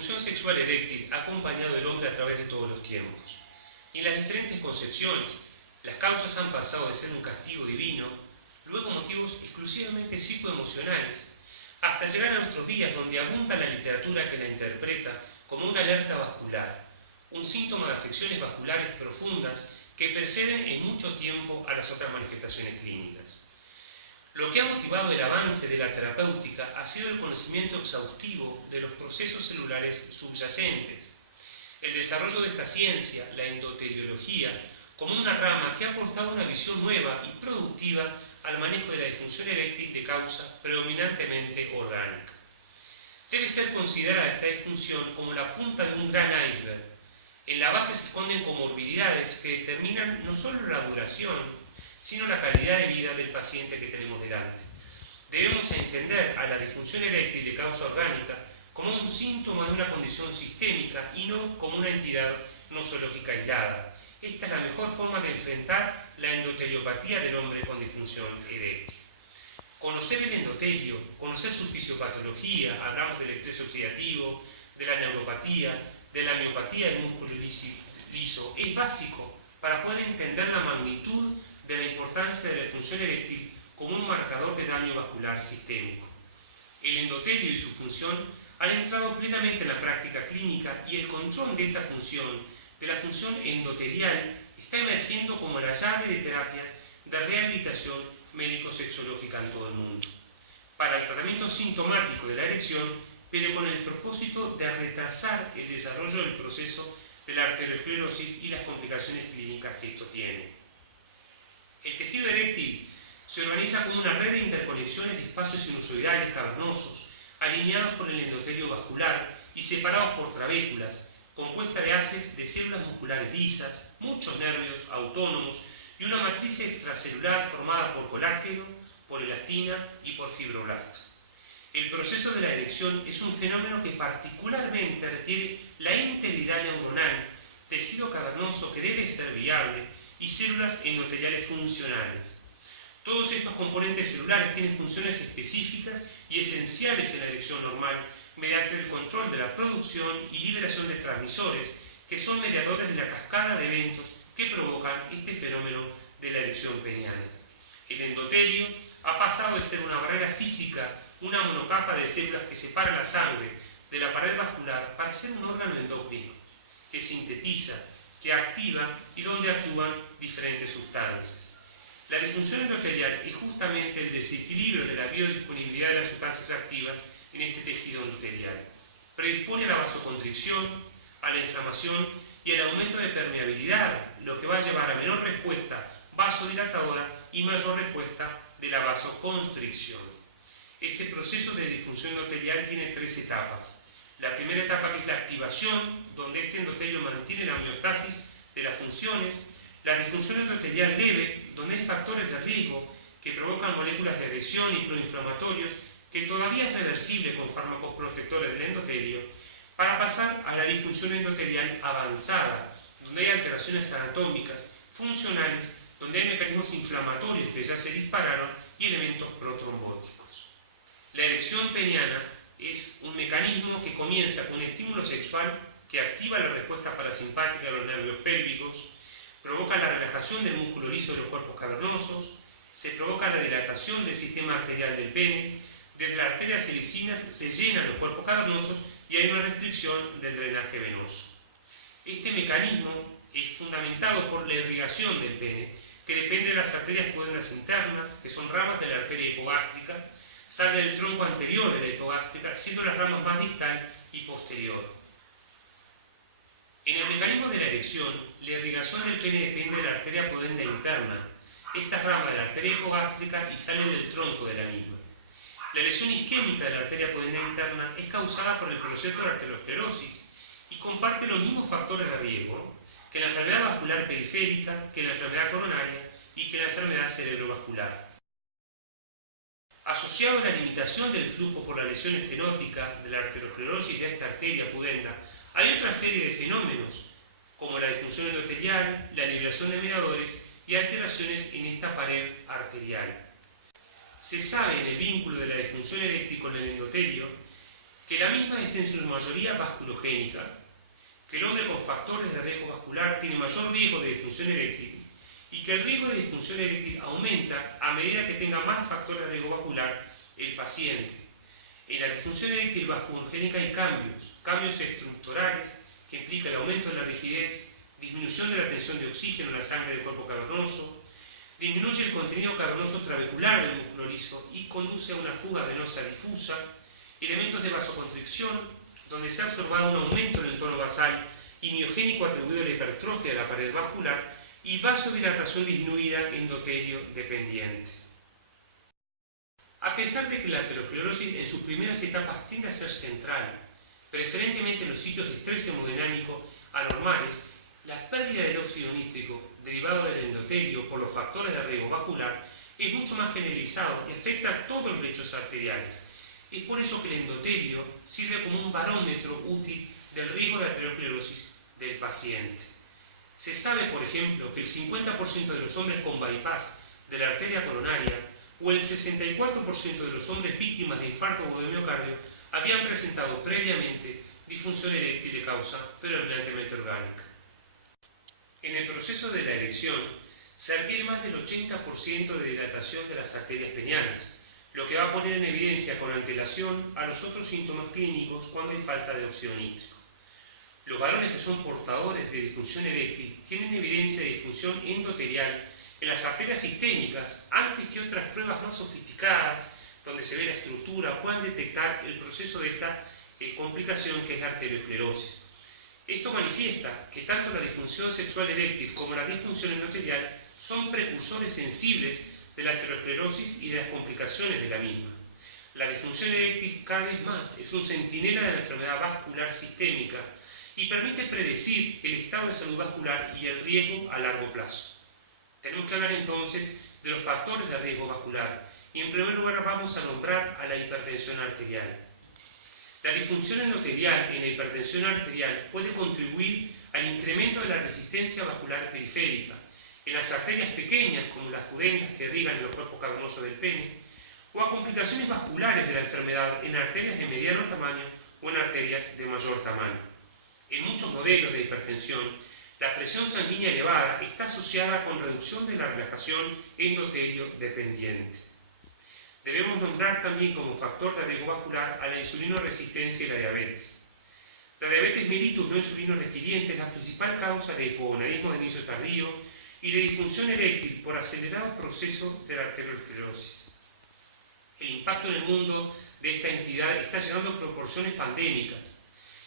disfunción sexual eréctil ha acompañado al hombre a través de todos los tiempos. Y en las diferentes concepciones, las causas han pasado de ser un castigo divino, luego motivos exclusivamente psicoemocionales, hasta llegar a nuestros días donde abunda la literatura que la interpreta como una alerta vascular, un síntoma de afecciones vasculares profundas que preceden en mucho tiempo a las otras manifestaciones clínicas. Lo que ha motivado el avance de la terapéutica ha sido el conocimiento exhaustivo de los procesos celulares subyacentes. El desarrollo de esta ciencia, la endoteliología, como una rama que ha aportado una visión nueva y productiva al manejo de la disfunción eréctil de causa predominantemente orgánica. Debe ser considerada esta disfunción como la punta de un gran iceberg. En la base se esconden comorbilidades que determinan no solo la duración, sino la calidad de vida del paciente que tenemos delante. Debemos entender a la disfunción eréctil de causa orgánica como un síntoma de una condición sistémica y no como una entidad nosológica aislada. Esta es la mejor forma de enfrentar la endoteliopatía del hombre con disfunción eréctil. Conocer el endotelio, conocer su fisiopatología, hablamos del estrés oxidativo, de la neuropatía, de la miopatía del músculo liso, es básico para poder entender la magnitud de la importancia de la disfunción eréctil como un marcador de daño vascular sistémico. El endotelio y su función han entrado plenamente en la práctica clínica y el control de esta función, de la función endotelial, está emergiendo como la llave de terapias de rehabilitación médico-sexológica en todo el mundo, para el tratamiento sintomático de la erección, pero con el propósito de retrasar el desarrollo del proceso de la arteriosclerosis y las complicaciones clínicas que esto tiene. El tejido eréctil se organiza como una red de interconexiones de espacios sinusoidales cavernosos, alineados con el endotelio vascular y separados por trabéculas, compuesta de haces de células musculares lisas, muchos nervios autónomos y una matriz extracelular formada por colágeno, por elastina y por fibroblasto. El proceso de la erección es un fenómeno que particularmente requiere la integridad neuronal, tejido cavernoso que debe ser viable y células endoteliales funcionales. Todos estos componentes celulares tienen funciones específicas y esenciales en la erección normal mediante el control de la producción y liberación de transmisores que son mediadores de la cascada de eventos que provocan este fenómeno de la erección peniana. El endotelio ha pasado de ser una barrera física, una monocapa de células que separa la sangre de la pared vascular para ser un órgano endocrino que sintetiza, que activa y donde actúan diferentes sustancias. La disfunción endotelial es justamente el desequilibrio de la biodisponibilidad de las sustancias activas en este tejido endotelial. Predispone a la vasoconstricción, a la inflamación y al aumento de permeabilidad, lo que va a llevar a menor respuesta vasodilatadora y mayor respuesta de la vasoconstricción. Este proceso de disfunción endotelial tiene tres etapas. La primera etapa, que es la activación, donde este endotelio mantiene la homeostasis de las funciones. La disfunción endotelial leve, donde hay factores de riesgo que provocan moléculas de agresión y proinflamatorios que todavía es reversible con fármacos protectores del endotelio, para pasar a la disfunción endotelial avanzada, donde hay alteraciones anatómicas, funcionales, donde hay mecanismos inflamatorios que ya se dispararon y elementos protrombóticos. La erección peniana es un mecanismo que comienza con un estímulo sexual que activa la respuesta parasimpática de los nervios pélvicos, provoca la relajación del músculo liso de los cuerpos cavernosos, se provoca la dilatación del sistema arterial del pene, desde las arterias sericinas se llenan los cuerpos cavernosos y hay una restricción del drenaje venoso. Este mecanismo es fundamentado por la irrigación del pene, que depende de las arterias pudendras internas, que son ramas de la arteria hipogástrica, sale del tronco anterior de la hipogástrica, siendo las ramas más distal y posterior. En el mecanismo de la erección, la irrigación del pene depende de la arteria pudenda interna. Esta es rama de la arteria hipogástrica y sale del tronco de la misma. La lesión isquémica de la arteria pudenda interna es causada por el proceso de arteriosclerosis y comparte los mismos factores de riesgo que la enfermedad vascular periférica, que la enfermedad coronaria y que la enfermedad cerebrovascular. Asociado a la limitación del flujo por la lesión estenótica de la arteriosclerosis de esta arteria pudenda, hay otra serie de fenómenos, como la disfunción endotelial, la liberación de mediadores y alteraciones en esta pared arterial. Se sabe en el vínculo de la disfunción eréctil con el endotelio que la misma es en su mayoría vasculogénica, que el hombre con factores de riesgo vascular tiene mayor riesgo de disfunción eréctil y que el riesgo de disfunción eréctil aumenta a medida que tenga más factores de riesgo vascular el paciente. En la disfunción eréctil vasculogénica hay cambios estructurales que implican el aumento de la rigidez, disminución de la tensión de oxígeno en la sangre del cuerpo cavernoso, disminuye el contenido cavernoso trabecular del músculo liso y conduce a una fuga venosa difusa, elementos de vasoconstricción, donde se ha observado un aumento en el tono basal y miogénico atribuido a la hipertrofia de la pared vascular y vasodilatación disminuida endotelio dependiente. A pesar de que la aterosclerosis en sus primeras etapas tiende a ser central, preferentemente en los sitios de estrés hemodinámico anormales, la pérdida del óxido nítrico derivado del endotelio por los factores de riesgo vascular es mucho más generalizado y afecta a todos los lechos arteriales. Es por eso que el endotelio sirve como un barómetro útil del riesgo de aterosclerosis del paciente. Se sabe, por ejemplo, que el 50% de los hombres con bypass de la arteria coronaria o el 64% de los hombres víctimas de infarto o de miocardio habían presentado previamente disfunción eréctil de causa predominantemente orgánica. En el proceso de la erección se adquiere más del 80% de dilatación de las arterias penianas, lo que va a poner en evidencia con antelación a los otros síntomas clínicos cuando hay falta de óxido nítrico. Los varones que son portadores de disfunción eréctil tienen evidencia de disfunción endotelial en las arterias sistémicas antes que otras pruebas más sofisticadas, donde se ve la estructura, puedan detectar el proceso de esta complicación que es la arteriosclerosis. Esto manifiesta que tanto la disfunción sexual eréctil como la disfunción endotelial son precursores sensibles de la aterosclerosis y de las complicaciones de la misma. La disfunción eréctil cada vez más es un centinela de la enfermedad vascular sistémica y permite predecir el estado de salud vascular y el riesgo a largo plazo. Tenemos que hablar entonces de los factores de riesgo vascular y en primer lugar vamos a nombrar a la hipertensión arterial. La disfunción endotelial en la hipertensión arterial puede contribuir al incremento de la resistencia vascular periférica en las arterias pequeñas como las pudentas que irrigan en los cuerpos cavernosos del pene o a complicaciones vasculares de la enfermedad en arterias de mediano tamaño o en arterias de mayor tamaño. En muchos modelos de hipertensión, la presión sanguínea elevada está asociada con reducción de la relajación endotelio dependiente. Debemos nombrar también como factor de riesgo vascular a la insulinoresistencia y la diabetes. La diabetes mellitus no insulino requiriente es la principal causa de hipogonadismo de inicio tardío y de disfunción eréctil por acelerado proceso de la arteriosclerosis. El impacto en el mundo de esta entidad está llegando a proporciones pandémicas.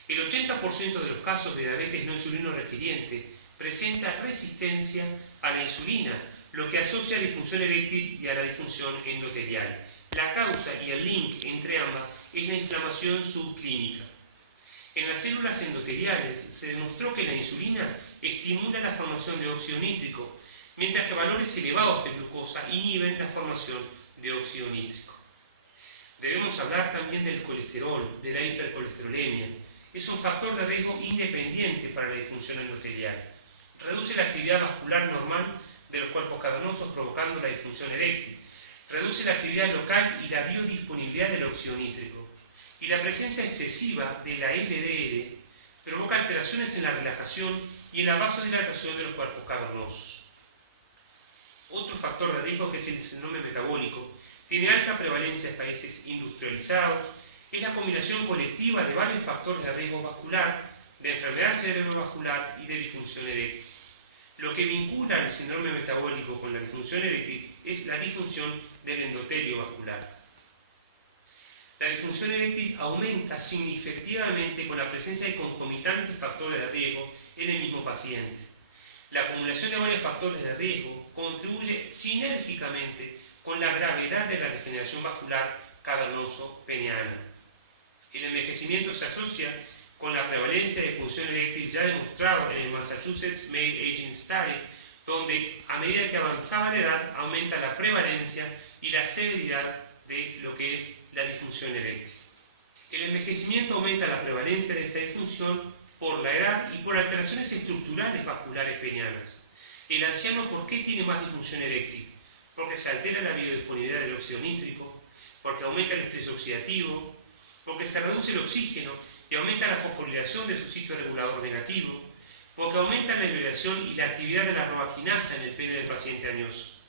El 80% de los casos de diabetes no insulino requiriente presenta resistencia a la insulina, lo que asocia a la disfunción eréctil y a la disfunción endotelial. La causa y el link entre ambas es la inflamación subclínica. En las células endoteliales se demostró que la insulina estimula la formación de óxido nítrico, mientras que valores elevados de glucosa inhiben la formación de óxido nítrico. Debemos hablar también del colesterol, de la hipercolesterolemia. Es un factor de riesgo independiente para la disfunción endotelial. Reduce la actividad vascular normal de los cuerpos cavernosos provocando la disfunción eréctil. Reduce la actividad local y la biodisponibilidad del óxido nítrico. Y la presencia excesiva de la LDL provoca alteraciones en la relajación y en la vasodilatación de los cuerpos cavernosos. Otro factor de riesgo, que es el síndrome metabólico, tiene alta prevalencia en países industrializados. Es la combinación colectiva de varios factores de riesgo vascular, de enfermedad cerebrovascular y de disfunción eréctil. Lo que vincula el síndrome metabólico con la disfunción eréctil es la disfunción del endotelio vascular. La disfunción eréctil aumenta significativamente con la presencia de concomitantes factores de riesgo en el mismo paciente. La acumulación de varios factores de riesgo contribuye sinérgicamente con la gravedad de la degeneración vascular cavernoso-peniana. El envejecimiento se asocia con la prevalencia de disfunción eréctil ya demostrado en el Massachusetts Male Aging Study, donde a medida que avanzaba la edad aumenta la prevalencia y la severidad de lo que es la disfunción eréctil. El envejecimiento aumenta la prevalencia de esta disfunción por la edad y por alteraciones estructurales vasculares penianas. El anciano, ¿por qué tiene más disfunción eréctil? Porque se altera la biodisponibilidad del óxido nítrico, porque aumenta el estrés oxidativo, porque se reduce el oxígeno y aumenta la fosforilación de su sitio regulador negativo, porque aumenta la liberación y la actividad de la roaquinasa en el pene del paciente añoso.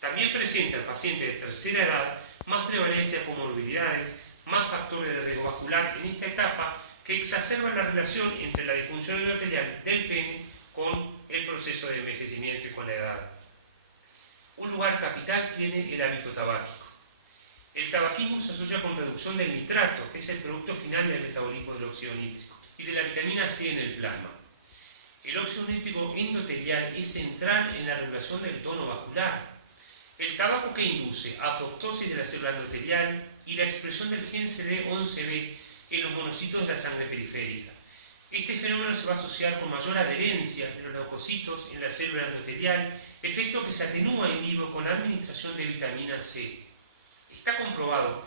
También presenta el paciente de tercera edad más prevalencia de comorbilidades, más factores de riesgo vascular en esta etapa que exacerban la relación entre la disfunción endotelial del pene con el proceso de envejecimiento y con la edad. Un lugar capital tiene el hábito tabáquico. El tabaquismo se asocia con reducción del nitrato, que es el producto final del metabolismo del óxido nítrico, y de la vitamina C en el plasma. El óxido nítrico endotelial es central en la regulación del tono vascular. El tabaco que induce apoptosis de la célula endotelial y la expresión del gen CD11B en los monocitos de la sangre periférica. Este fenómeno se va a asociar con mayor adherencia de los leucocitos en la célula endotelial, efecto que se atenúa en vivo con la administración de vitamina C. Está comprobado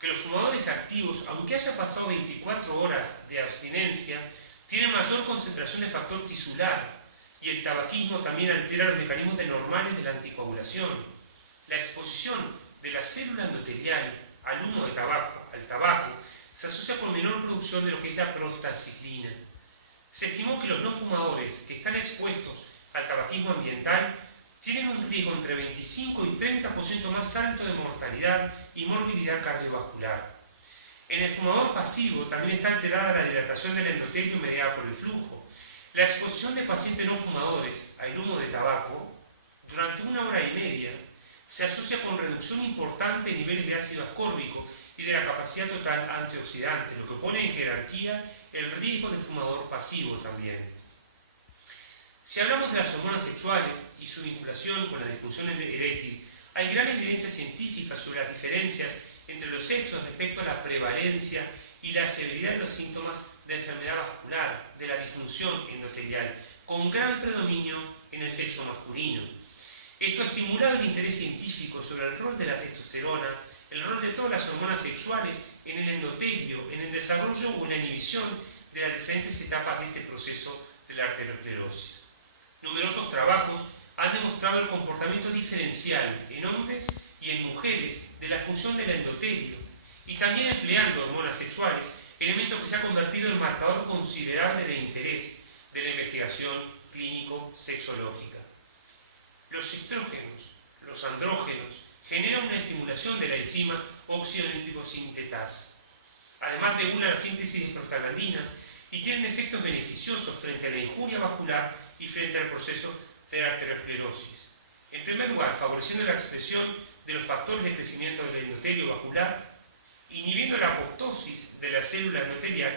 que los fumadores activos, aunque haya pasado 24 horas de abstinencia, tienen mayor concentración de factor tisular, y el tabaquismo también altera los mecanismos normales de la anticoagulación. La exposición de la célula endotelial al humo de tabaco, al tabaco, se asocia con menor producción de lo que es la prostaciclina. Se estimó que los no fumadores que están expuestos al tabaquismo ambiental tienen un riesgo entre 25 y 30% más alto de mortalidad y morbilidad cardiovascular. En el fumador pasivo también está alterada la dilatación del endotelio mediada por el flujo. La exposición de pacientes no fumadores al humo de tabaco durante 1 hora y media se asocia con reducción importante de niveles de ácido ascórbico y de la capacidad total antioxidante, lo que pone en jerarquía el riesgo del fumador pasivo también. Si hablamos de las hormonas sexuales y su vinculación con la disfunción eréctil, hay gran evidencia científica sobre las diferencias entre los sexos respecto a la prevalencia y la severidad de los síntomas de enfermedad vascular, de la disfunción endotelial, con gran predominio en el sexo masculino. Esto ha estimulado el interés científico sobre el rol de la testosterona, el rol de todas las hormonas sexuales en el endotelio, en el desarrollo o en la inhibición de las diferentes etapas de este proceso de la arteriosclerosis. Numerosos trabajos han demostrado el comportamiento diferencial en hombres y en mujeres de la función del endotelio, y también empleando hormonas sexuales, elemento que se ha convertido en marcador considerable de interés de la investigación clínico-sexológica. Los estrógenos, los andrógenos, generan una estimulación de la enzima óxido nítrico sintetasa. Además regula la síntesis de prostaglandinas y tienen efectos beneficiosos frente a la injuria vascular y frente al proceso de la arteriosclerosis. En primer lugar, favoreciendo la expresión de los factores de crecimiento del endotelio vascular, inhibiendo la apoptosis de la célula endotelial,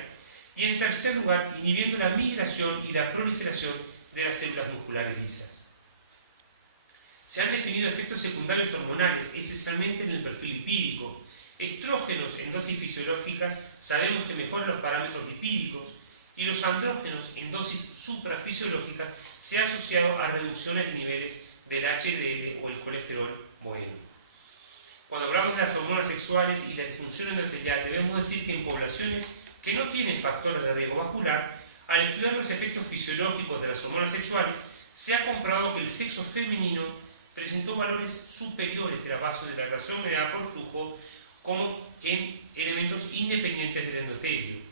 y en tercer lugar, inhibiendo la migración y la proliferación de las células musculares lisas. Se han definido efectos secundarios hormonales, esencialmente en el perfil lipídico. Estrógenos en dosis fisiológicas sabemos que mejoran los parámetros lipídicos, y los andrógenos en dosis suprafisiológicas se ha asociado a reducciones de niveles del HDL o el colesterol bueno. Cuando hablamos de las hormonas sexuales y la disfunción endotelial, debemos decir que en poblaciones que no tienen factores de riesgo vascular, al estudiar los efectos fisiológicos de las hormonas sexuales, se ha comprobado que el sexo femenino presentó valores superiores de la vasodilatación mediada por flujo como en elementos independientes del endotelio.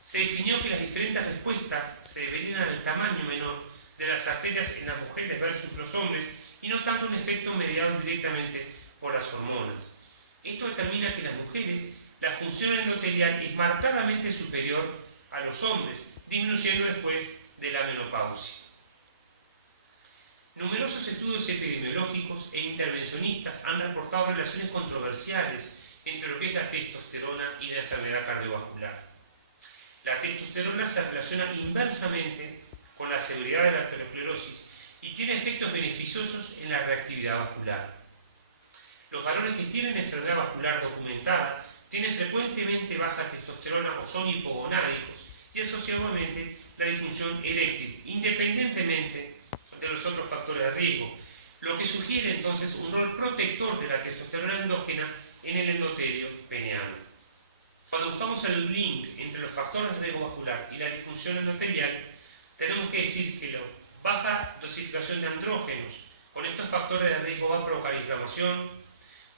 Se definió que las diferentes respuestas se deberían al tamaño menor de las arterias en las mujeres versus los hombres y no tanto un efecto mediado directamente por las hormonas. Esto determina que en las mujeres la función endotelial es marcadamente superior a los hombres, disminuyendo después de la menopausia. Numerosos estudios epidemiológicos e intervencionistas han reportado relaciones controversiales entre lo que es la testosterona y la enfermedad cardiovascular. La testosterona se relaciona inversamente con la severidad de la arteriosclerosis y tiene efectos beneficiosos en la reactividad vascular. Los varones que tienen enfermedad vascular documentada tienen frecuentemente baja testosterona o son hipogonádicos y asociadamente la disfunción eréctil, independientemente de los otros factores de riesgo, lo que sugiere entonces un rol protector de la testosterona endógena en el endotelio peneano. Cuando buscamos el link entre los factores de riesgo vascular y la disfunción endotelial, tenemos que decir que la baja dosificación de andrógenos con estos factores de riesgo va a provocar inflamación,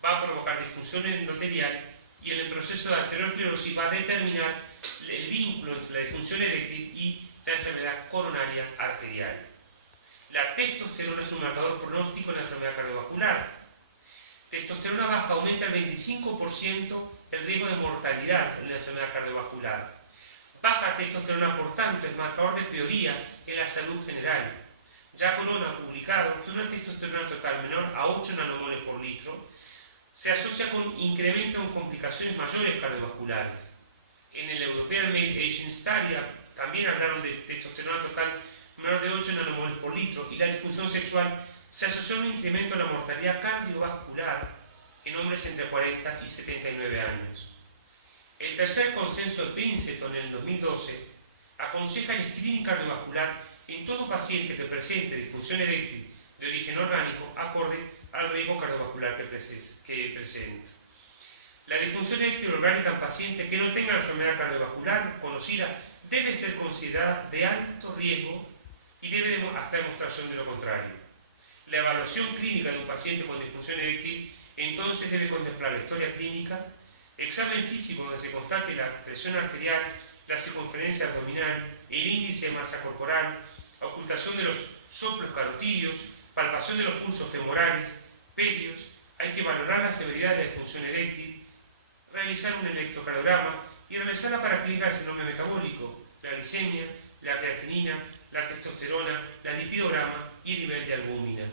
va a provocar disfunción endotelial y en el proceso de arteriosclerosis va a determinar el vínculo entre la disfunción eréctil y la enfermedad coronaria arterial. La testosterona es un marcador pronóstico en la enfermedad cardiovascular. Testosterona baja aumenta el 25% el riesgo de mortalidad en la enfermedad cardiovascular. Baja testosterona, por tanto, es marcador de prioridad en la salud general. Ya Corona ha publicado que una testosterona total menor a 8 nanomoles por litro se asocia con incremento en complicaciones mayores cardiovasculares. En el European Male Aging Study también hablaron de testosterona total menor de 8 nanomoles por litro y la disfunción sexual se asoció a un incremento en la mortalidad cardiovascular en hombres entre 40 y 79 años. El tercer consenso de Princeton en el 2012 aconseja el screening cardiovascular en todo paciente que presente disfunción eréctil de origen orgánico acorde al riesgo cardiovascular que presenta. La disfunción eréctil orgánica en pacientes que no tengan enfermedad cardiovascular conocida debe ser considerada de alto riesgo y debe hasta demostración de lo contrario. La evaluación clínica de un paciente con disfunción eréctil entonces debe contemplar la historia clínica, examen físico donde se constate la presión arterial, la circunferencia abdominal, el índice de masa corporal, ocultación de los soplos carotídeos, palpación de los pulsos femorales, pedios. Hay que valorar la severidad de la disfunción eréctil, realizar un electrocardiograma y realizar la paraclínica del síndrome metabólico, la glicemia, la creatinina, la testosterona, la lipidograma y el nivel de albúmina.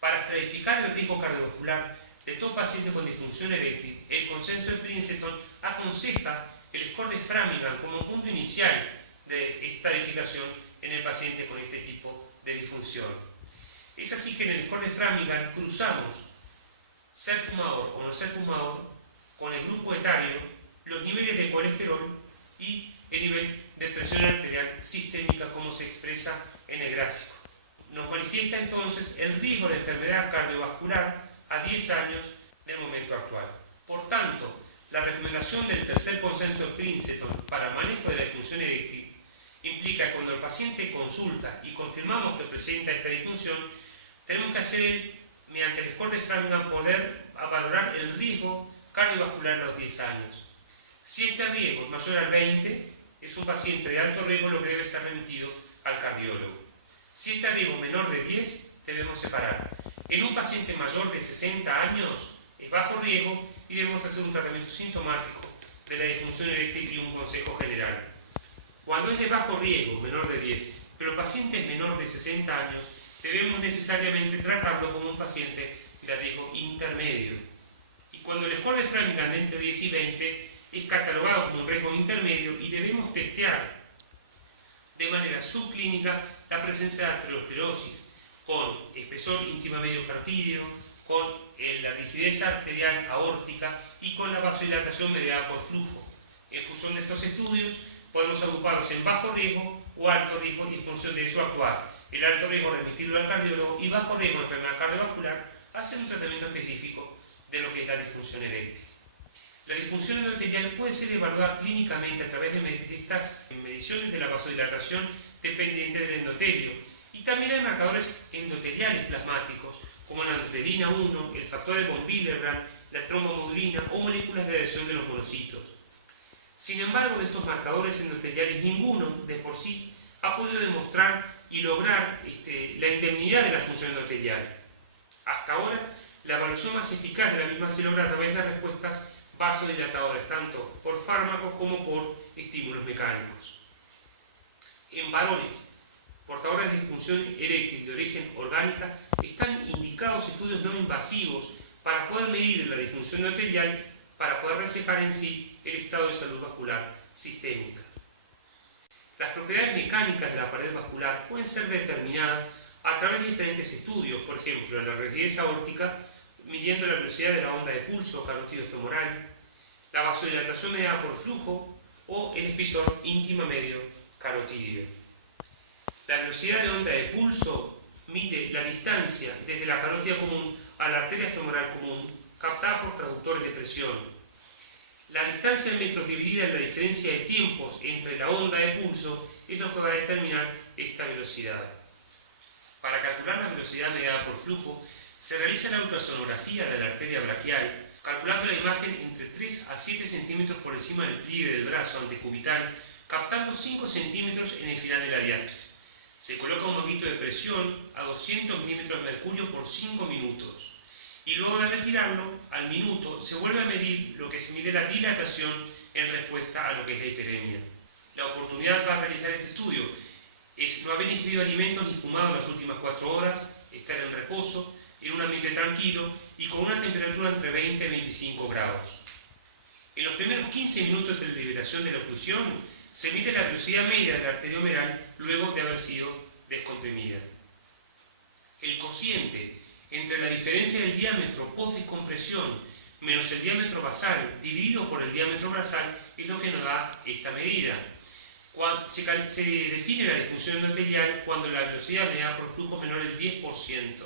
Para estratificar el riesgo cardiovascular de todo paciente con disfunción eréctil, el consenso de Princeton aconseja el score de Framingham como punto inicial de estratificación en el paciente con este tipo de disfunción. Es así que en el score de Framingham cruzamos ser fumador o no ser fumador con el grupo etario, los niveles de colesterol y el nivel de presión arterial sistémica como se expresa en el gráfico. Nos manifiesta entonces el riesgo de enfermedad cardiovascular a 10 años del momento actual. Por tanto, la recomendación del tercer consenso de Princeton para el manejo de la disfunción eréctil implica que cuando el paciente consulta y confirmamos que presenta esta disfunción, tenemos que hacer, mediante el score de Framingham, poder valorar el riesgo cardiovascular a los 10 años. Si este riesgo es mayor al 20, es un paciente de alto riesgo, lo que debe ser remitido al cardiólogo. Si este riesgo es menor de 10, debemos separar. En un paciente mayor de 60 años es bajo riesgo y debemos hacer un tratamiento sintomático de la disfunción eréctil y un consejo general. Cuando es de bajo riesgo, menor de 10, pero el paciente es menor de 60 años, debemos necesariamente tratarlo como un paciente de riesgo intermedio. Y cuando el score de Framingham de entre 10 y 20 es catalogado como un riesgo intermedio y debemos testear de manera subclínica la presencia de arteriosclerosis con espesor íntima medio carotídeo, con la rigidez arterial aórtica y con la vasodilatación mediada por flujo. En función de estos estudios podemos agruparlos en bajo riesgo o alto riesgo y en función de eso actuar. El alto riesgo remitirlo al cardiólogo y bajo riesgo de enfermedad cardiovascular hacer un tratamiento específico de lo que es la disfunción eréctil. La disfunción endotelial puede ser evaluada clínicamente a través de estas mediciones de la vasodilatación dependiente del endotelio. Y también hay marcadores endoteliales plasmáticos, como la endotelina 1, el factor de von Willebrand, la trombomodulina o moléculas de adhesión de los monocitos. Sin embargo, de estos marcadores endoteliales, ninguno de por sí ha podido demostrar y lograr la indemnidad de la función endotelial. Hasta ahora, la evaluación más eficaz de la misma se logra a través de respuestas vasodilatadoras, tanto por fármacos como por estímulos mecánicos. En varones portadores de disfunción eréctil de origen orgánica están indicados estudios no invasivos para poder medir la disfunción endotelial, para poder reflejar en sí el estado de salud vascular sistémica. Las propiedades mecánicas de la pared vascular pueden ser determinadas a través de diferentes estudios, por ejemplo, la rigidez aórtica, midiendo la velocidad de la onda de pulso carotídeo femoral, la vasodilatación mediada por flujo o el espesor íntima medio carotídeo. La velocidad de onda de pulso mide la distancia desde la carótida común a la arteria femoral común, captada por traductores de presión. La distancia en metros dividida en la diferencia de tiempos entre la onda de pulso es lo que va a determinar esta velocidad. Para calcular la velocidad mediada por flujo, se realiza la ultrasonografía de la arteria braquial calculando la imagen entre 3 a 7 centímetros por encima del pliegue del brazo antecubital, captando 5 centímetros en el final de la diástole. Se coloca un manguito de presión a 200 milímetros de mercurio por 5 minutos. Y luego de retirarlo, al minuto, se vuelve a medir lo que se mide la dilatación en respuesta a lo que es la hiperemia. La oportunidad para realizar este estudio es no haber ingerido alimentos ni fumado las últimas 4 horas, estar en reposo, en un ambiente tranquilo y con una temperatura entre 20 y 25 grados. En los primeros 15 minutos de la liberación de la oclusión, se mide la velocidad media de la arteria humeral luego de haber sido descomprimida. El cociente entre la diferencia del diámetro post-descompresión menos el diámetro basal dividido por el diámetro basal es lo que nos da esta medida. Se define la disfunción endotelial cuando la velocidad media por flujo menor del 10%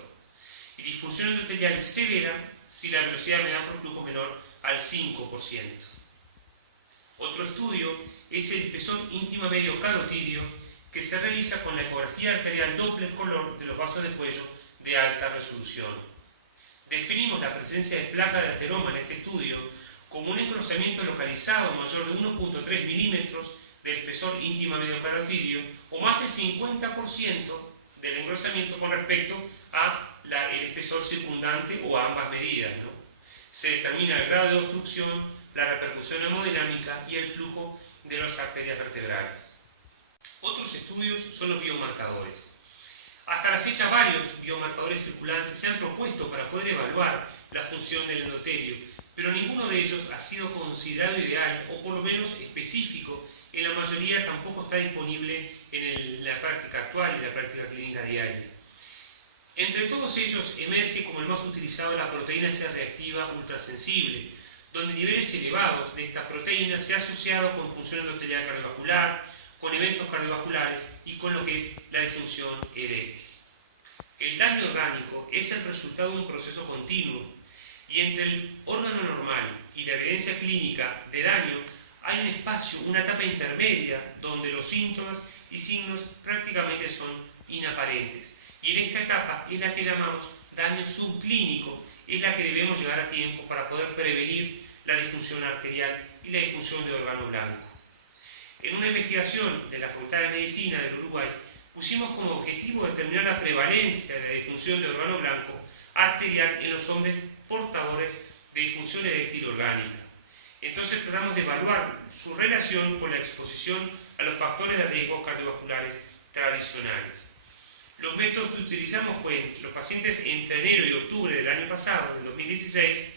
y disfunción endotelial severa si la velocidad media por flujo menor al 5%. Otro estudio es el espesor íntima medio carotidio que se realiza con la ecografía arterial Doppler color de los vasos del cuello de alta resolución. Definimos la presencia de placa de ateroma en este estudio como un engrosamiento localizado mayor de 1.3 milímetros del espesor íntima medio carotidio o más del 50% del engrosamiento con respecto a el espesor circundante o a ambas medidas, ¿no? Se determina el grado de obstrucción, la repercusión hemodinámica y el flujo de las arterias vertebrales. Otros estudios son los biomarcadores. Hasta la fecha varios biomarcadores circulantes se han propuesto para poder evaluar la función del endotelio, pero ninguno de ellos ha sido considerado ideal o por lo menos específico. En la mayoría tampoco está disponible en la práctica actual y la práctica clínica diaria. Entre todos ellos emerge como el más utilizado la proteína C reactiva ultrasensible, donde niveles elevados de esta proteína se ha asociado con función endotelial cardiovascular, con eventos cardiovasculares y con lo que es la disfunción eréctil. El daño orgánico es el resultado de un proceso continuo y entre el órgano normal y la evidencia clínica de daño hay un espacio, una etapa intermedia donde los síntomas y signos prácticamente son inaparentes. Y en esta etapa es la que llamamos daño subclínico, es la que debemos llegar a tiempo para poder prevenir la disfunción arterial y la disfunción de órgano blanco. En una investigación de la Facultad de Medicina del Uruguay, pusimos como objetivo determinar la prevalencia de la disfunción de órgano blanco arterial en los hombres portadores de disfunción eréctil orgánica. Entonces tratamos de evaluar su relación con la exposición a los factores de riesgo cardiovasculares tradicionales. Los métodos que utilizamos fueron los pacientes entre enero y octubre del año pasado, del 2016,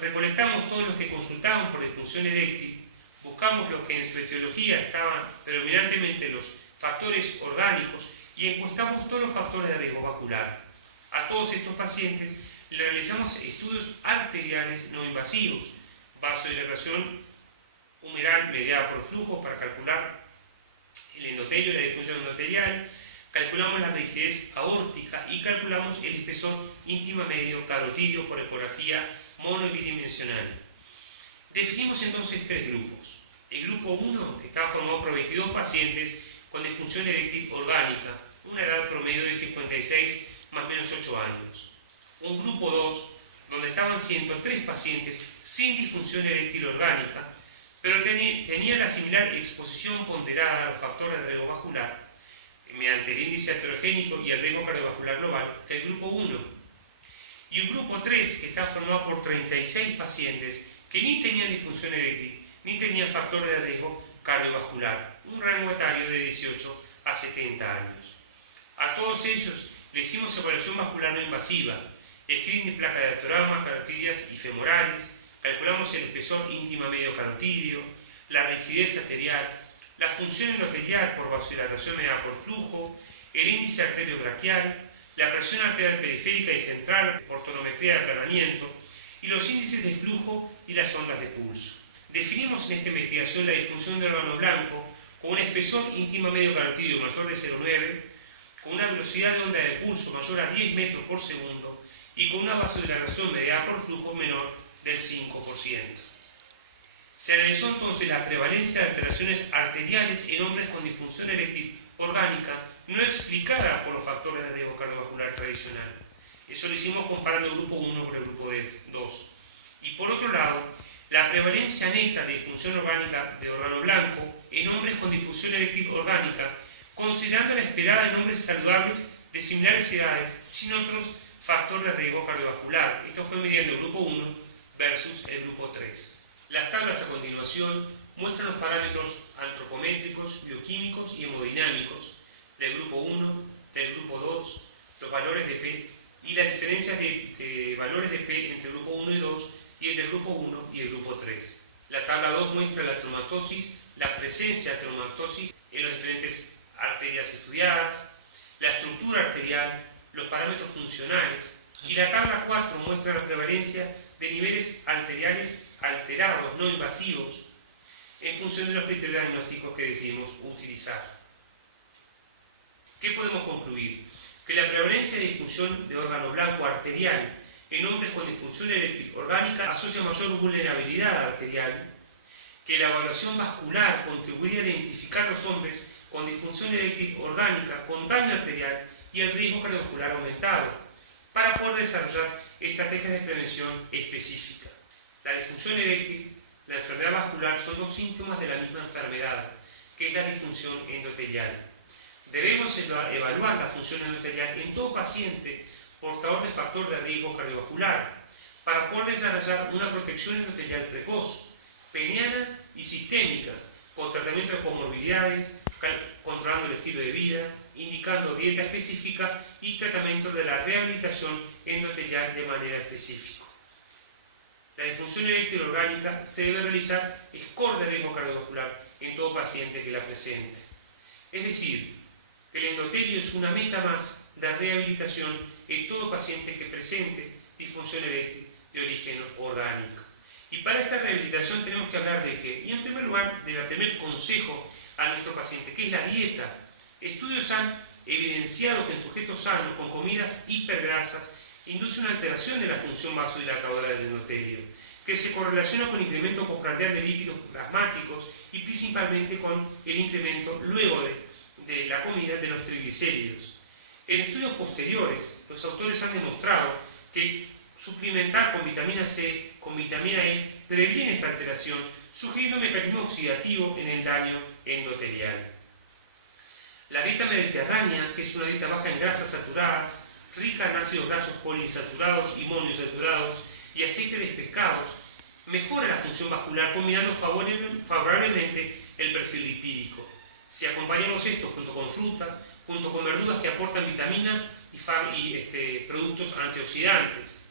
recolectamos todos los que consultaban por disfunción eréctil, buscamos los que en su etiología estaban predominantemente los factores orgánicos y encuestamos todos los factores de riesgo vascular. A todos estos pacientes le realizamos estudios arteriales no invasivos, vasodilatación humeral mediada por flujo para calcular el endotelio y la disfunción endotelial, calculamos la rigidez aórtica y calculamos el espesor íntima medio carotidio por ecografía mono y bidimensional. Definimos entonces 3 grupos. El grupo 1, que estaba formado por 22 pacientes con disfunción eréctil orgánica, una edad promedio de 56 más o menos 8 años. Un grupo 2, donde estaban 103 pacientes sin disfunción eréctil orgánica, pero tenían la similar exposición ponderada a los factores de riesgo vascular mediante el índice heterogénico y el riesgo cardiovascular global del grupo 1. Y un grupo 3 que está formado por 36 pacientes que ni tenían disfunción eréctil ni tenían factores de riesgo cardiovascular, un rango etario de 18 a 70 años. A todos ellos le hicimos evaluación vascular no invasiva, screening de placa de ateroma, carotidias y femorales, calculamos el espesor íntima medio carotidio, la rigidez arterial, la función endotelial por vasodilatación mediada por flujo, el índice arteriobraquial, la presión arterial periférica y central por tonometría de aplanamiento y los índices de flujo y las ondas de pulso. Definimos en esta investigación la disfunción del órgano blanco con un espesor íntima medio carotidio mayor de 0,9, con una velocidad de onda de pulso mayor a 10 metros por segundo y con una vasodilatación mediada por flujo menor del 5%. Se analizó entonces la prevalencia de alteraciones arteriales en hombres con disfunción eréctil orgánica no explicada por los factores de riesgo cardiovascular tradicional. Eso lo hicimos comparando el grupo 1 con el grupo 2. Y por otro lado, la prevalencia neta de disfunción orgánica de órgano blanco en hombres con difusión eréctil orgánica, considerando la esperada en hombres saludables de similares edades, sin otros factores de riesgo cardiovascular. Esto fue mediante el grupo 1 versus el grupo 3. Las tablas a continuación muestran los parámetros antropométricos, bioquímicos y hemodinámicos del grupo 1, del grupo 2, los valores de P y las diferencias de valores de P entre el grupo 1 y 2 y entre el grupo 1 y el grupo 3. La tabla 2 muestra la tromatosis, la presencia de tromatosis en las diferentes arterias estudiadas, la estructura arterial, los parámetros funcionales, y la tabla 4 muestra la prevalencia de niveles arteriales alterados, no invasivos, en función de los criterios diagnósticos que decidimos utilizar. ¿Qué podemos concluir? Que la prevalencia de disfunción de órgano blanco arterial en hombres con disfunción eréctil orgánica asocia mayor vulnerabilidad arterial, que la evaluación vascular contribuiría a identificar los hombres con disfunción eréctil orgánica con daño arterial y el riesgo cardiovascular aumentado, para poder desarrollar estrategias de prevención específicas. La disfunción eréctil, la enfermedad vascular son dos síntomas de la misma enfermedad, que es la disfunción endotelial. Debemos evaluar la función endotelial en todo paciente portador de factor de riesgo cardiovascular, para poder desarrollar una protección endotelial precoz, peniana y sistémica, con tratamiento de comorbilidades, controlando el estilo de vida, indicando dieta específica y tratamiento de la rehabilitación endotelial de manera específica. La disfunción eréctil orgánica se debe realizar score de riesgo cardiovascular en todo paciente que la presente. Es decir, que el endotelio es una meta más de rehabilitación en todo paciente que presente disfunción eréctil de origen orgánico. Y para esta rehabilitación tenemos que hablar de qué? Y en primer lugar, del primer consejo a nuestro paciente, que es la dieta. Estudios han evidenciado que en sujetos sanos con comidas hipergrasas induce una alteración de la función vasodilatadora del endotelio, que se correlaciona con incremento postprandial de lípidos plasmáticos y principalmente con el incremento luego de la comida de los triglicéridos. En estudios posteriores, los autores han demostrado que suplementar con vitamina C, con vitamina E, previene esta alteración, sugiriendo un mecanismo oxidativo en el daño endotelial. La dieta mediterránea, que es una dieta baja en grasas saturadas, rica en ácidos grasos poliinsaturados y monoinsaturados y aceites de pescados, mejora la función vascular combinando favorablemente el perfil lipídico. Si acompañamos esto junto con frutas, junto con verduras que aportan vitaminas y productos antioxidantes.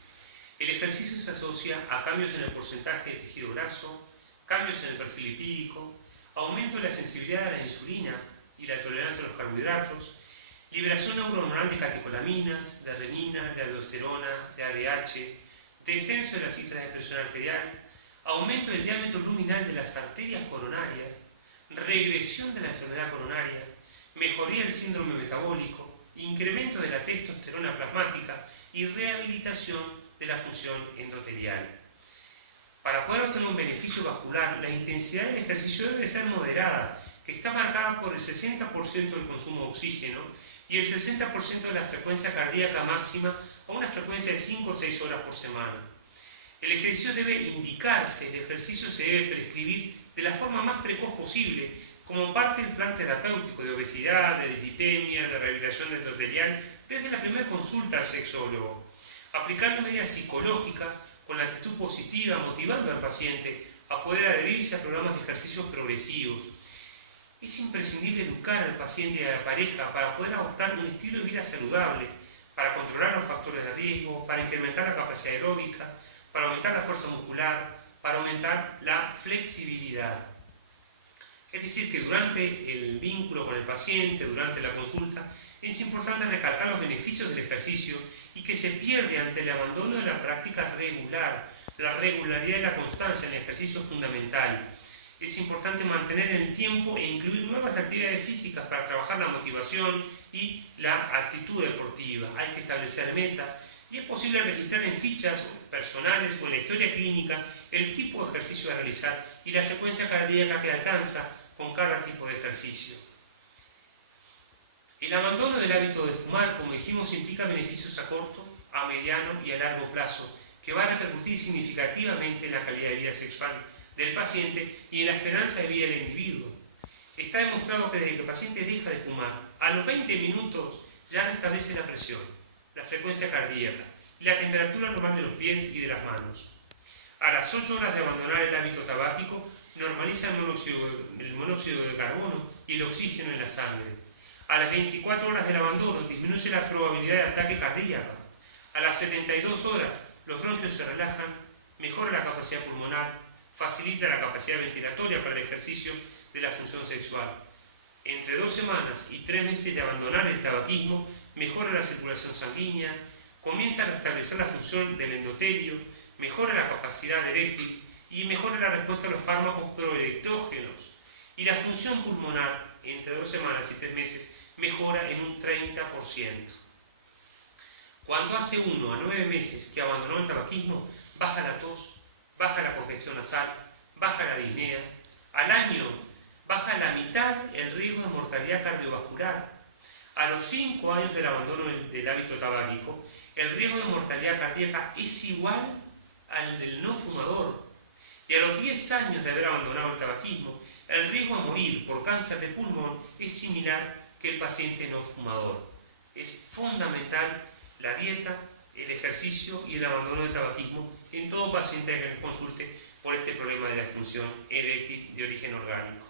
El ejercicio se asocia a cambios en el porcentaje de tejido graso, cambios en el perfil lipídico, aumento de la sensibilidad a la insulina y la tolerancia a los carbohidratos, liberación neurohormonal de catecolaminas, de renina, de aldosterona, de ADH, descenso de las cifras de presión arterial, aumento del diámetro luminal de las arterias coronarias, regresión de la enfermedad coronaria, mejoría del síndrome metabólico, incremento de la testosterona plasmática y rehabilitación de la función endotelial. Para poder obtener un beneficio vascular, la intensidad del ejercicio debe ser moderada, que está marcada por el 60% del consumo de oxígeno y el 60% de la frecuencia cardíaca máxima a una frecuencia de 5 o 6 horas por semana. El ejercicio debe indicarse, el ejercicio se debe prescribir de la forma más precoz posible, como parte del plan terapéutico de obesidad, de dislipemia, de rehabilitación endotelial, desde la primera consulta al sexólogo, aplicando medidas psicológicas con la actitud positiva, motivando al paciente a poder adherirse a programas de ejercicios progresivos. Es imprescindible educar al paciente y a la pareja para poder adoptar un estilo de vida saludable, para controlar los factores de riesgo, para incrementar la capacidad aeróbica, para aumentar la fuerza muscular, para aumentar la flexibilidad. Es decir, que durante el vínculo con el paciente, durante la consulta, es importante recalcar los beneficios del ejercicio y que se pierde ante el abandono de la práctica regular. La regularidad y la constancia en el ejercicio es fundamental. Es importante mantener el tiempo e incluir nuevas actividades físicas para trabajar la motivación y la actitud deportiva. Hay que establecer metas y es posible registrar en fichas personales o en la historia clínica el tipo de ejercicio a realizar y la frecuencia cardíaca que alcanza con cada tipo de ejercicio. El abandono del hábito de fumar, como dijimos, implica beneficios a corto, a mediano y a largo plazo, que va a repercutir significativamente en la calidad de vida sexual del paciente y en la esperanza de vida del individuo. Está demostrado que desde que el paciente deja de fumar, a los 20 minutos ya restablece la presión, la frecuencia cardíaca y la temperatura normal de los pies y de las manos. A las 8 horas de abandonar el hábito tabáquico, normaliza el monóxido de carbono y el oxígeno en la sangre. A las 24 horas del abandono, disminuye la probabilidad de ataque cardíaco. A las 72 horas, los bronquios se relajan, mejora la capacidad pulmonar, facilita la capacidad ventilatoria para el ejercicio de la función sexual. Entre 2 semanas y 3 meses de abandonar el tabaquismo, mejora la circulación sanguínea, comienza a restablecer la función del endotelio, mejora la capacidad eréctil y mejora la respuesta a los fármacos proelectógenos. Y la función pulmonar, entre 2 semanas y 3 meses, mejora en un 30%. Cuando hace 1 a 9 meses que abandonó el tabaquismo, baja la tos, baja la congestión nasal, baja la disnea. Al año, baja la mitad el riesgo de mortalidad cardiovascular. A los 5 años del abandono del hábito tabáquico, el riesgo de mortalidad cardíaca es igual al del no fumador. Y a los 10 años de haber abandonado el tabaquismo, el riesgo a morir por cáncer de pulmón es similar que el paciente no fumador. Es fundamental la dieta, el ejercicio y el abandono del tabaquismo en todo paciente que nos consulte por este problema de la disfunción eréctil de origen orgánico.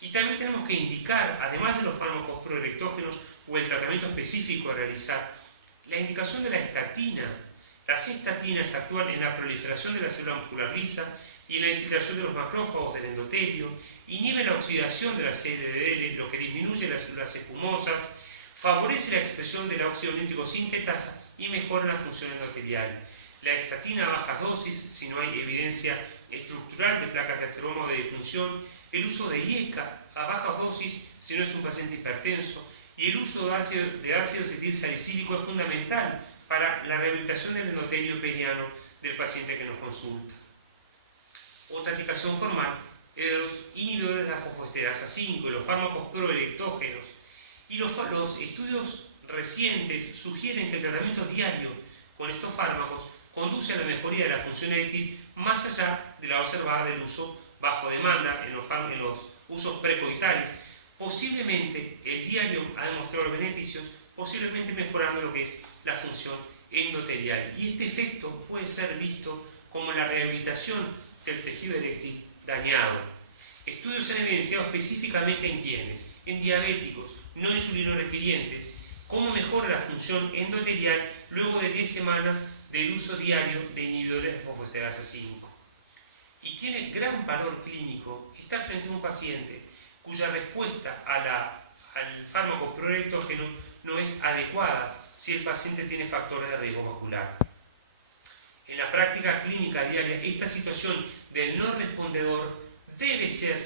Y también tenemos que indicar, además de los fármacos proelectógenos o el tratamiento específico a realizar, la indicación de la estatina. Las estatinas actúan en la proliferación de la célula muscular lisa y en la infiltración de los macrófagos del endotelio, inhibe la oxidación de la CLDL, lo que disminuye las células espumosas, favorece la expresión del óxido nítrico sintetasa y mejora la función endotelial. La estatina a bajas dosis, si no hay evidencia estructural de placas de ateroma o de disfunción, el uso de IECA a bajas dosis, si no es un paciente hipertenso, y el uso de ácido acetil salicílico es fundamental para la rehabilitación del endotelio peniano del paciente que nos consulta. Otra indicación formal es de los inhibidores de la fosfoesterasa 5, los fármacos proelectógenos. Y los estudios recientes sugieren que el tratamiento diario con estos fármacos conduce a la mejoría de la función eréctil más allá de la observada del uso bajo demanda en los usos precoitales. Posiblemente el diario ha demostrado beneficios, posiblemente mejorando lo que es la función endotelial. Y este efecto puede ser visto como la rehabilitación del tejido eréctil dañado. Estudios han evidenciado específicamente en quienes, en diabéticos, no insulino requirientes, cómo mejora la función endotelial luego de 10 semanas del uso diario de inhibidores de fosfoesterasa 5. Y tiene gran valor clínico estar frente a un paciente cuya respuesta al fármaco proelectógeno no es adecuada si el paciente tiene factores de riesgo vascular. En la práctica clínica diaria, esta situación del no respondedor debe ser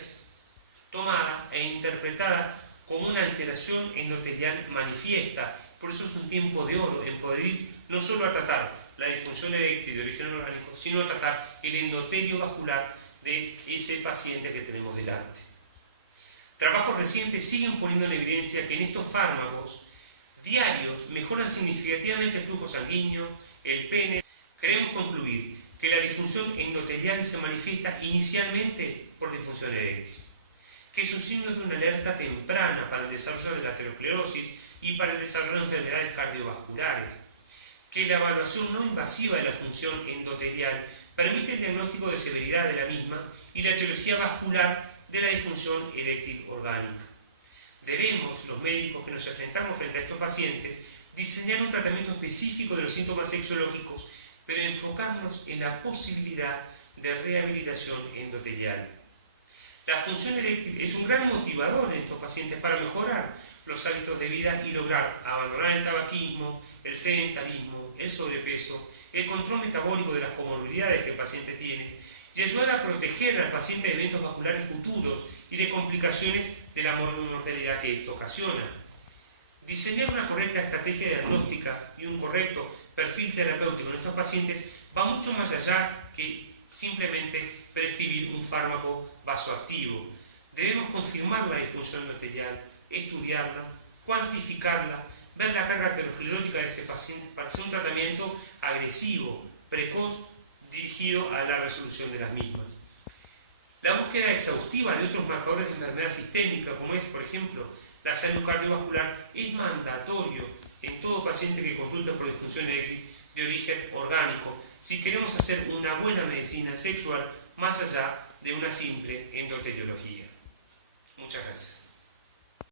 tomada e interpretada como una alteración endotelial manifiesta. Por eso es un tiempo de oro en poder ir no solo a tratar la disfunción eréctil de origen orgánico, sino a tratar el endotelio vascular de ese paciente que tenemos delante. Trabajos recientes siguen poniendo en evidencia que en estos fármacos diarios mejoran significativamente el flujo sanguíneo, el pene. Queremos concluir que la disfunción endotelial se manifiesta inicialmente por disfunción eréctil, que es un signo de una alerta temprana para el desarrollo de la aterosclerosis y para el desarrollo de enfermedades cardiovasculares, que la evaluación no invasiva de la función endotelial permite el diagnóstico de severidad de la misma y la etiología vascular de la disfunción eréctil orgánica. Debemos, los médicos que nos enfrentamos frente a estos pacientes, diseñar un tratamiento específico de los síntomas sexológicos, pero enfocarnos en la posibilidad de rehabilitación endotelial. La función eréctil es un gran motivador en estos pacientes para mejorar los hábitos de vida y lograr abandonar el tabaquismo, el sedentarismo, el sobrepeso, el control metabólico de las comorbilidades que el paciente tiene y ayudar a proteger al paciente de eventos vasculares futuros y de complicaciones de la mortalidad que esto ocasiona. Diseñar una correcta estrategia diagnóstica y un correcto perfil terapéutico en estos pacientes va mucho más allá que simplemente prescribir un fármaco vasoactivo. Debemos confirmar la disfunción endotelial, estudiarla, cuantificarla, ver la carga aterosclerótica de este paciente para hacer un tratamiento agresivo, precoz dirigido a la resolución de las mismas. La búsqueda exhaustiva de otros marcadores de enfermedad sistémica, como es, por ejemplo, la salud cardiovascular, es mandatorio en todo paciente que consulta por disfunción eréctil de origen orgánico, si queremos hacer una buena medicina sexual más allá de una simple endoteliología. Muchas gracias.